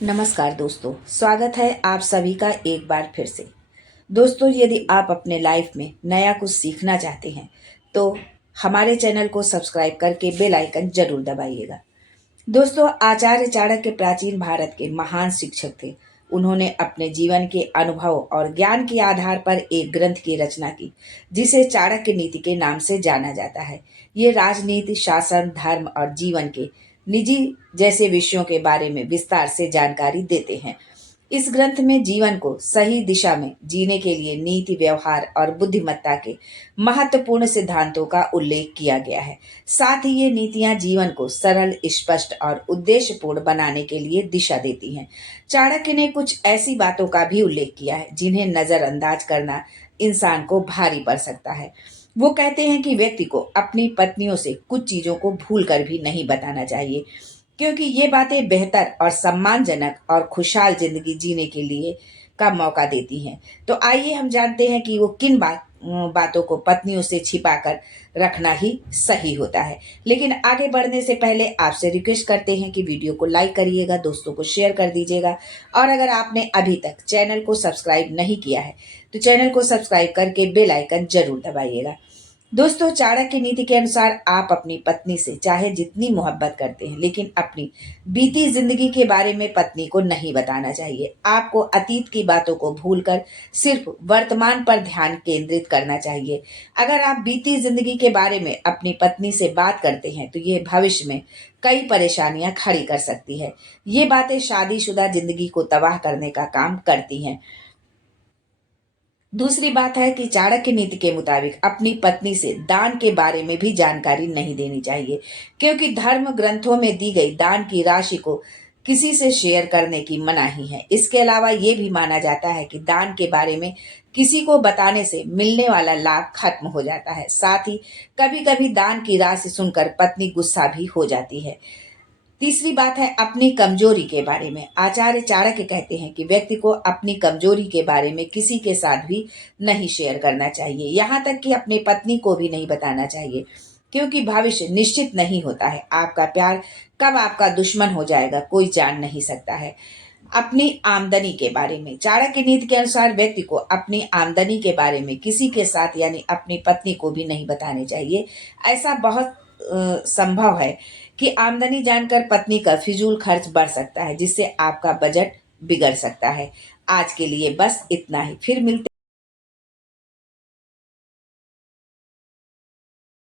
नमस्कार दोस्तों, स्वागत है आप सभी का एक बार फिर से। दोस्तों, यदि आप अपने लाइफ में नया कुछ सीखना चाहते हैं तो हमारे चैनल को सब्सक्राइब करके बेल आइकन जरूर दबाइएगा। दोस्तों, आचार्य चाणक्य प्राचीन भारत के महान शिक्षक थे। उन्होंने अपने जीवन के अनुभव और ज्ञान के आधार पर एक ग्रंथ की रचना की जिसे चाणक्य नीति के नाम से जाना जाता है। ये राजनीति, शासन, धर्म और जीवन के निजी जैसे विषयों के बारे में विस्तार से जानकारी देते हैं। इस ग्रंथ में जीवन को सही दिशा में जीने के लिए नीति, व्यवहार और बुद्धिमत्ता के महत्वपूर्ण सिद्धांतों का उल्लेख किया गया है। साथ ही ये नीतियां जीवन को सरल, स्पष्ट और उद्देश्यपूर्ण बनाने के लिए दिशा देती हैं। चाणक्य ने कुछ ऐसी बातों का भी उल्लेख किया है जिन्हें नजरअंदाज करना इंसान को भारी पड़ सकता है। वो कहते हैं कि व्यक्ति को अपनी पत्नियों से कुछ चीजों को भूल कर भी नहीं बताना चाहिए, क्योंकि ये बातें बेहतर और सम्मानजनक और खुशहाल जिंदगी जीने के लिए का मौका देती हैं। तो आइए हम जानते हैं कि वो किन बातों को पत्नियों से छिपाकर रखना ही सही होता है। लेकिन आगे बढ़ने से पहले आपसे रिक्वेस्ट करते हैं कि वीडियो को लाइक करिएगा, दोस्तों को शेयर कर दीजिएगा और अगर आपने अभी तक चैनल को सब्सक्राइब नहीं किया है तो चैनल को सब्सक्राइब करके बेल आइकन जरूर दबाइएगा। दोस्तों, चाणक्य नीति के अनुसार आप अपनी पत्नी से चाहे जितनी मोहब्बत करते हैं, लेकिन अपनी बीती जिंदगी के बारे में पत्नी को नहीं बताना चाहिए। आपको अतीत की बातों को भूलकर सिर्फ वर्तमान पर ध्यान केंद्रित करना चाहिए। अगर आप बीती जिंदगी के बारे में अपनी पत्नी से बात करते हैं तो ये भविष्य में कई परेशानियां खड़ी कर सकती है। ये बातें शादीशुदा जिंदगी को तबाह करने का काम करती हैं। दूसरी बात है कि चाणक्य नीति के मुताबिक अपनी पत्नी से दान के बारे में भी जानकारी नहीं देनी चाहिए, क्योंकि धर्म ग्रंथों में दी गई दान की राशि को किसी से शेयर करने की मनाही है। इसके अलावा ये भी माना जाता है कि दान के बारे में किसी को बताने से मिलने वाला लाभ खत्म हो जाता है। साथ ही कभी कभी दान की राशि सुनकर पत्नी गुस्सा भी हो जाती है। तीसरी बात है अपनी कमजोरी के बारे में। आचार्य चाणक्य कहते हैं कि व्यक्ति को अपनी कमजोरी के बारे में किसी के साथ भी नहीं शेयर करना चाहिए, यहाँ तक कि अपनी पत्नी को भी नहीं बताना चाहिए, क्योंकि भविष्य निश्चित नहीं होता है। आपका प्यार कब आपका दुश्मन हो जाएगा कोई जान नहीं सकता है। अपनी आमदनी के बारे में चाणक्य नीति के अनुसार व्यक्ति को अपनी आमदनी के बारे में किसी के साथ यानी अपनी पत्नी को भी नहीं बताने चाहिए। ऐसा बहुत संभव है कि आमदनी जानकर पत्नी का फिजूल खर्च बढ़ सकता है, जिससे आपका बजट बिगड़ सकता है। आज के लिए बस इतना ही, फिर मिलते